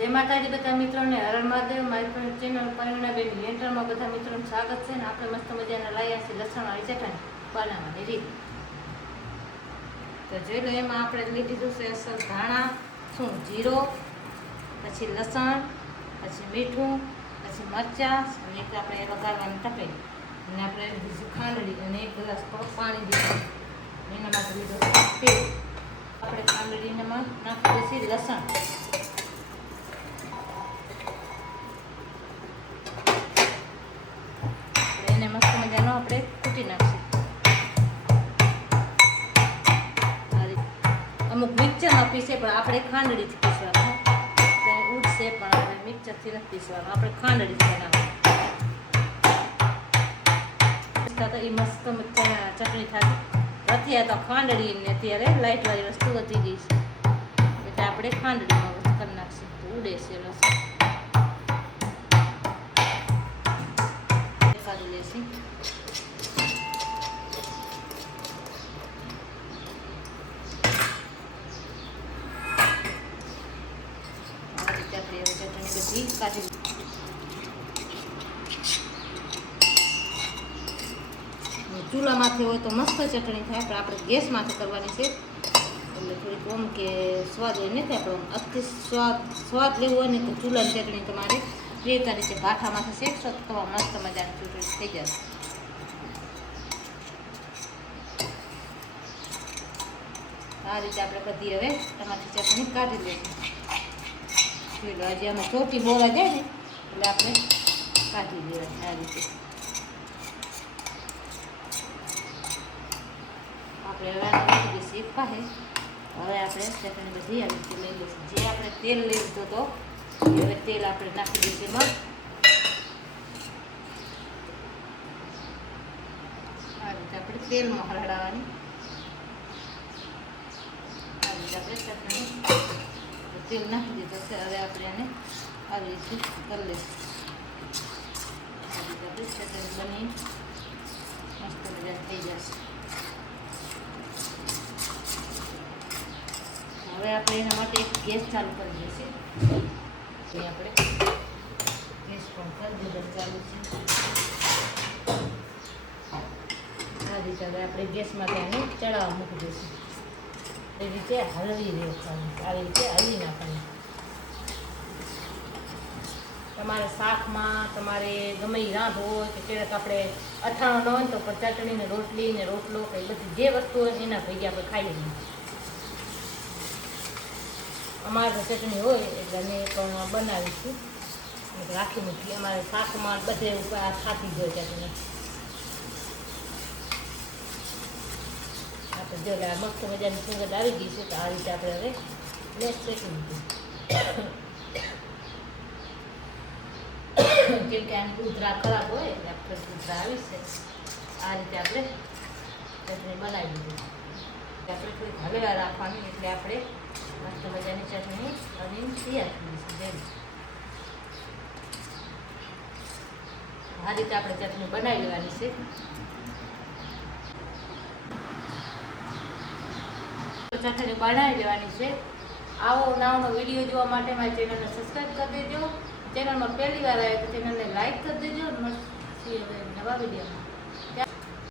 જય માતાજી બધા મિત્રોને હર મહાદેવ મારી ચેનલ પરિણાબેન લેન્ટરમાં બધા મિત્રોનું સ્વાગત છે ને આપણે મસ્ત મજાના લાવ્યા છે લસણવાળી ચટણી બનાવવાની રીત તો જોઈ લો એમાં આપણે લઈ દીધું છે અસલ ધાણા શું જીરો પછી લસણ પછી મીઠું પછી મરચાં અને એક આપણે વઘારવાની તપેલી અને આપણે લીધું ખાંડળી અને એક ગ્લાસ પાણી દીધું એના માટે લીધું તેલ આપણે ખાંડળીનામાં નાખી દઈશું લસણ મસ્ત મજાનો આપણે કૂટી નાખીશું અમુક મિક્સરમાં પીસે પણ આપણે ખાંડળીથી પીસવાનું એટલે ઉડશે પણ આપણે મિક્સરથી નથી પીસવાનું આપણે ખાંડળી બનાવવાનું તો એ મસ્ત ચટણી થાય અત્યારે તો ખાંડળી ને અત્યારે લાઇટવાળી વસ્તુ વધી ગઈ છે એટલે આપણે ખાંડળીમાં કરી નાખીશું તો ઉડે છે લસણ કાઢી લેશું બધી કાઢી ચૂલામાંથી હોય તો મસ્ત ચટણી થાય પણ આપણે ગેસમાંથી કરવાની છે એટલે થોડીક ઓમ કે સ્વાદ હોય નથી આપણો અતિ સ્વાદ લેવો હોય ને તો ચૂલાની ચટણી તમારે બે રીતે ગાંઠામાંથી શેકશો તો તમારે મસ્ત મજાની ચટણી થઈ જશે આ રીતે આપણે બધી હવે ટમાટી ચટણી કાઢી લઈશું હજી અમે ચોટી બોલા જાય ને એટલે આપણે કાઢી દેવાની આ રીતે આપણે હવે મૂકી દઈશું એક પાસે હવે આપણે ચટણી બધી આ રીતે લઈ લઈશું જે આપણે તેલ લઈ લીધો તો હવે તેલ આપણે નાખી દઈશું એમાં આ રીતે આપણે તેલમાં હરડાવવાની આ રીતે આપણે ચટણી તેલ નાખી દીધું છે હવે આપણે એને આવી રીતે કરી લઈશું આ રીતે આપણે ચટણી બની મસ્ત મજા થઈ જશે હવે આપણે એના માટે એક ગેસ ચાલુ કરી દઈશું આપણે ગેસ પણ કરી દીધો ચાલુ છે આ રીતે હવે આપણે ગેસમાં તેને ચડાવવા મૂકી દઈશું એ રીતે હલવી દેવાની આવી રીતે હલવી નાખવાની તમારે શાકમાં તમારે ગમે એ રાંધ હોય કે ક્યારેક આપણે અથાણું ન હોય તો ચટણી ને રોટલી ને રોટલો કે બધી જે વસ્તુ હોય એના ભેગી આપણે ખાઈ લઈએ અમારે તો ચટણી હોય એટલે અમે પણ બનાવીશું રાખી મૂકી અમારે શાકમાં બધે ખાતી જ હોય ચટણી આપણે જો મસ્ત મજાની સુગંધ આવી ગઈ છે તો આ રીતે આપણે હવે લેસ શેકી મૂકીશું કેમ કે આમ કૂતરા ખરાબ હોય એટલે આપણે કૂતરા આવી છે આ રીતે આપણે ચટણી બનાવી દીધી આપણે થોડીક હલવા રાખવાની એટલે આપણે મસ્ત મજાની ચટણી અને તૈયાર કરીશું જેમ આ રીતે આપણે ચટણી બનાવી લેવાની છે ચટણી બનાવી લેવાની છે આવો નવો વિડીયો જોવા માટે મારી ચેનલને સબસ્ક્રાઈબ કરી દેજો ચેનલમાં પહેલી વાર આવે તો ચેનલને લાઈક કરી દેજો મળશે હવે નવા વિડીયો